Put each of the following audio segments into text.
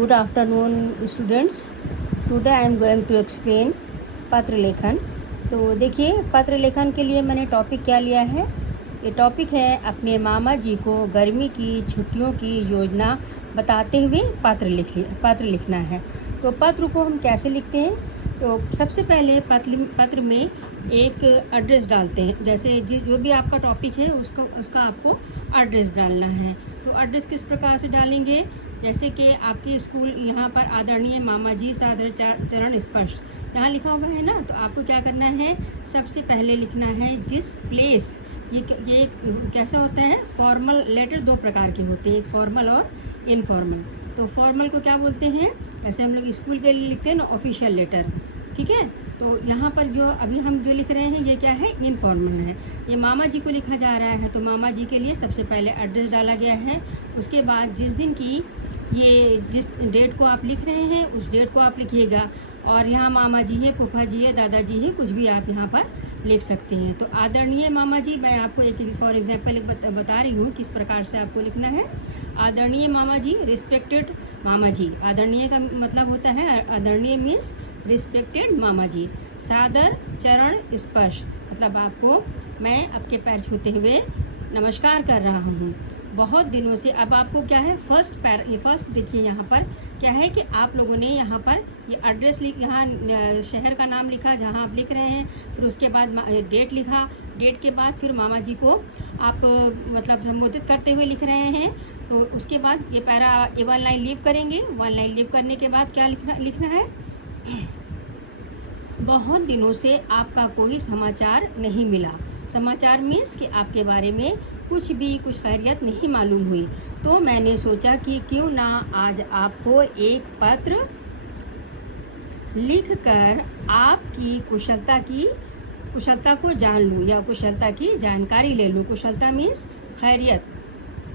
Good afternoon students. Today I am going to explain पत्र लेखन। तो देखिए, पत्र लेखन के लिए मैंने टॉपिक क्या लिया है। ये टॉपिक है अपने मामा जी को गर्मी की छुट्टियों की योजना बताते हुए पत्र लिखना है। तो पत्र को हम कैसे लिखते हैं? तो सबसे पहले पत्र में एक एड्रेस डालते हैं। जैसे जो भी आपका टॉपिक है उसका आपको एड्रेस डालना है। तो एड्रेस किस प्रकार से डालेंगे? जैसे कि आपके स्कूल यहाँ पर आदरणीय मामा जी सादर चरण स्पर्श यहाँ लिखा हुआ है ना, तो आपको क्या करना है, सबसे पहले लिखना है जिस प्लेस। ये कैसा होता है, फॉर्मल लेटर दो प्रकार के होते हैं, एक फॉर्मल और इनफॉर्मल। तो फॉर्मल को क्या बोलते हैं, जैसे हम लोग स्कूल के लिए लिखते हैं ना, ऑफिशियल लेटर, ठीक है। तो यहाँ पर जो अभी हम जो लिख रहे हैं ये क्या है, इनफॉर्मल है। ये मामा जी को लिखा जा रहा है, तो मामा जी के लिए सबसे पहले एड्रेस डाला गया है। उसके बाद जिस दिन की जिस डेट को आप लिख रहे हैं उस डेट को आप लिखिएगा। और यहाँ मामा जी है, फूफा जी है, दादाजी है, कुछ भी आप यहाँ पर लिख सकते हैं। तो आदरणीय मामा जी, मैं आपको एक फॉर एग्जांपल बता रही हूँ किस प्रकार से आपको लिखना है। आदरणीय मामा जी, रिस्पेक्टेड मामा जी। आदरणीय का मतलब होता है, आदरणीय मीन्स रिस्पेक्टेड मामा जी। सादर चरण स्पर्श मतलब आपको मैं आपके पैर छूते हुए नमस्कार कर रहा हूँ। बहुत दिनों से, अब आपको क्या है, फर्स्ट देखिए यहाँ पर क्या है कि आप लोगों ने यहाँ पर ये एड्रेस यहाँ शहर का नाम लिखा जहाँ आप लिख रहे हैं, फिर उसके बाद डेट लिखा, डेट के बाद फिर मामा जी को आप मतलब संबोधित करते हुए लिख रहे हैं। तो उसके बाद ये पैरा 1 लाइन लीव करेंगे। 1 लाइन लीव करने के बाद क्या लिखना है, बहुत दिनों से आपका कोई समाचार नहीं मिला। समाचार मीन्स कि आपके बारे में कुछ खैरियत नहीं मालूम हुई। तो मैंने सोचा कि क्यों ना आज आपको एक पत्र लिखकर आपकी कुशलता को जान लूँ या कुशलता की जानकारी ले लूँ। कुशलता मीन्स खैरियत,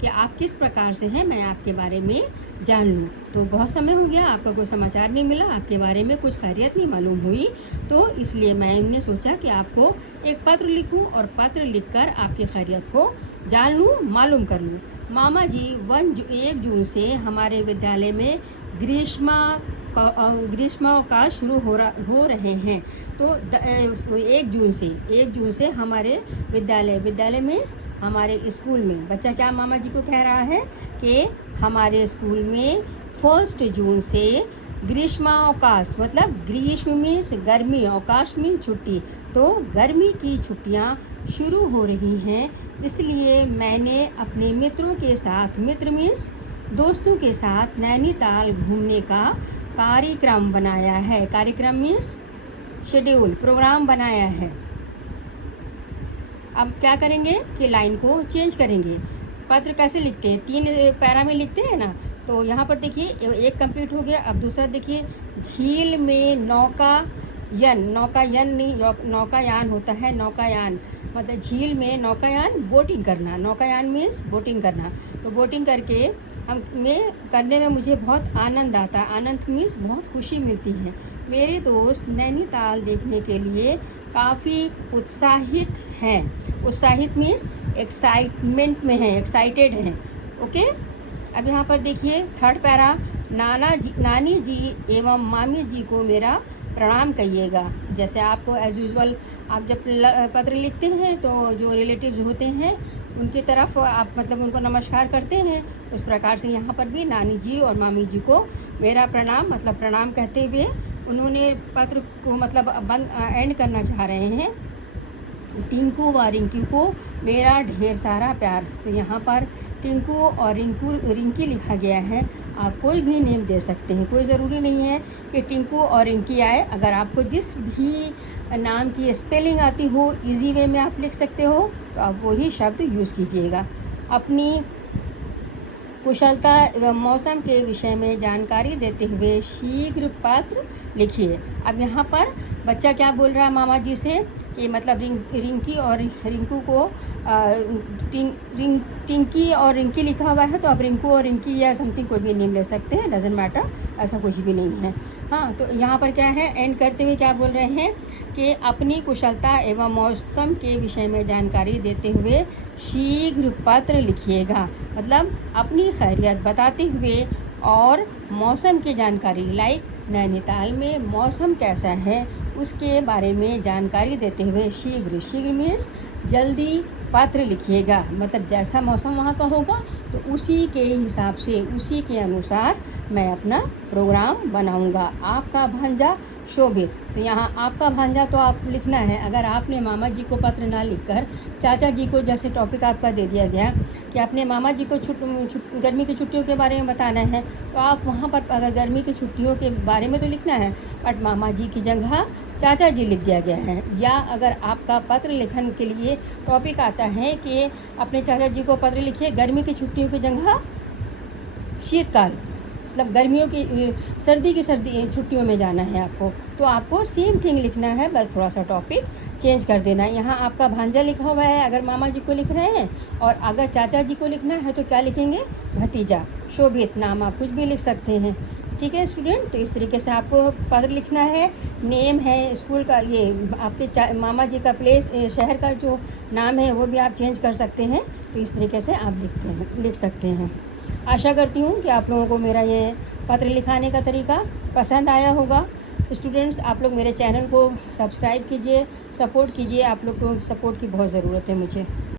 कि आप किस प्रकार से हैं, मैं आपके बारे में जान लूँ। तो बहुत समय हो गया, आपका कोई समाचार नहीं मिला, आपके बारे में कुछ खैरियत नहीं मालूम हुई, तो इसलिए मैंने सोचा कि आपको एक पत्र लिखूं और पत्र लिखकर आपकी खैरियत को जान लूँ, मालूम कर लूँ। मामा जी 1 जून से हमारे विद्यालय में ग्रीष्मावकाश शुरू हो रहे हैं। तो 1 जून से हमारे विद्यालय मीन्स हमारे स्कूल में, बच्चा क्या मामा जी को कह रहा है कि हमारे स्कूल में 1 जून से ग्रीष्मावकाश मतलब ग्रीष्म मीन्स गर्मी, अवकाश मीन्स छुट्टी, तो गर्मी की छुट्टियां शुरू हो रही हैं। इसलिए मैंने अपने मित्रों के साथ, मित्र मीन्स दोस्तों के साथ नैनीताल घूमने का कार्यक्रम बनाया है। कार्यक्रम मीन्स शेड्यूल, प्रोग्राम बनाया है। अब क्या करेंगे कि लाइन को चेंज करेंगे। पत्र कैसे लिखते हैं, 3 पैरा में लिखते हैं ना। तो यहाँ पर देखिए एक कंप्लीट हो गया। अब दूसरा देखिए, झील में नौकायान होता है। नौकायान मतलब झील में नौकायान, बोटिंग करना। नौकायान मीन्स बोटिंग करना। तो बोटिंग करने में मुझे बहुत आनंद आता है। आनंद मीन्स बहुत खुशी मिलती है। मेरे दोस्त नैनीताल देखने के लिए काफ़ी उत्साहित हैं। उत्साहित मीन्स एक्साइटमेंट में हैं, एक्साइटेड हैं। ओके, अब यहाँ पर देखिए 3rd पैरा, नानी जी एवं मामी जी को मेरा प्रणाम कहिएगा। जैसे आपको एज यूजुअल आप जब पत्र लिखते हैं तो जो रिलेटिव्स होते हैं उनकी तरफ आप मतलब उनको नमस्कार करते हैं, उस प्रकार से यहाँ पर भी नानी जी और मामी जी को मेरा प्रणाम मतलब प्रणाम कहते हुए उन्होंने पत्र को मतलब एंड करना चाह रहे हैं। टिंकू व रिंकी को मेरा ढेर सारा प्यार। तो यहाँ पर टिंकू और रिंकी लिखा गया है। आप कोई भी नेम दे सकते हैं, कोई ज़रूरी नहीं है कि टिंकू और रिंकी आए। अगर आपको जिस भी नाम की स्पेलिंग आती हो, इजी वे में आप लिख सकते हो, तो आप वही शब्द यूज़ कीजिएगा। अपनी कुशलता एवं मौसम के विषय में जानकारी देते हुए शीघ्र पत्र लिखिए। अब यहाँ पर बच्चा क्या बोल रहा है मामा जी से कि मतलब रिंकी और रिंकू को टिंकी और रिंकी लिखा हुआ है, तो आप रिंकू और रिंकी या समथिंग कोई भी नेम ले सकते हैं, डजेंट मैटर, ऐसा कुछ भी नहीं है। हाँ, तो यहाँ पर क्या है, एंड करते हुए क्या बोल रहे हैं कि अपनी कुशलता एवं मौसम के विषय में जानकारी देते हुए शीघ्र पत्र लिखिएगा। मतलब अपनी खैरियत बताते हुए और मौसम की जानकारी, लाइक नैनीताल में मौसम कैसा है उसके बारे में जानकारी देते हुए शीघ्र, शीघ्र मीन्स जल्दी पत्र लिखिएगा। मतलब जैसा मौसम वहाँ का होगा तो उसी के हिसाब से, उसी के अनुसार मैं अपना प्रोग्राम बनाऊंगा। आपका भांजा शोभित, तो यहाँ आपका भांजा तो आप लिखना है। अगर आपने मामा जी को पत्र ना लिखकर चाचा जी को, जैसे टॉपिक आपका दे दिया गया कि अपने मामा जी को गर्मी की छुट्टियों के बारे में बताना है, तो आप वहाँ पर अगर गर्मी की छुट्टियों के बारे में तो लिखना है, बट मामा जी की जगह चाचा जी लिख दिया गया है। या अगर आपका पत्र लेखन के लिए टॉपिक आता है कि अपने चाचा जी को पत्र लिखिए गर्मी की छुट्टियों की जगह शीतकाल, मतलब गर्मियों की सर्दी छुट्टियों में जाना है आपको, तो आपको सेम थिंग लिखना है, बस थोड़ा सा टॉपिक चेंज कर देना है। यहाँ आपका भांजा लिखा हुआ है अगर मामा जी को लिख रहे हैं, और अगर चाचा जी को लिखना है तो क्या लिखेंगे, भतीजा शोभित। नाम आप कुछ भी लिख सकते हैं। ठीक है स्टूडेंट, तो इस तरीके से आपको पत्र लिखना है। नेम है स्कूल का, ये आपके मामा जी का प्लेस, शहर का जो नाम है वो भी आप चेंज कर सकते हैं। तो इस तरीके से आप लिख सकते हैं। आशा करती हूँ कि आप लोगों को मेरा ये पत्र लिखाने का तरीका पसंद आया होगा। स्टूडेंट्स, आप लोग मेरे चैनल को सब्सक्राइब कीजिए, सपोर्ट कीजिए। आप लोग को सपोर्ट की बहुत ज़रूरत है मुझे।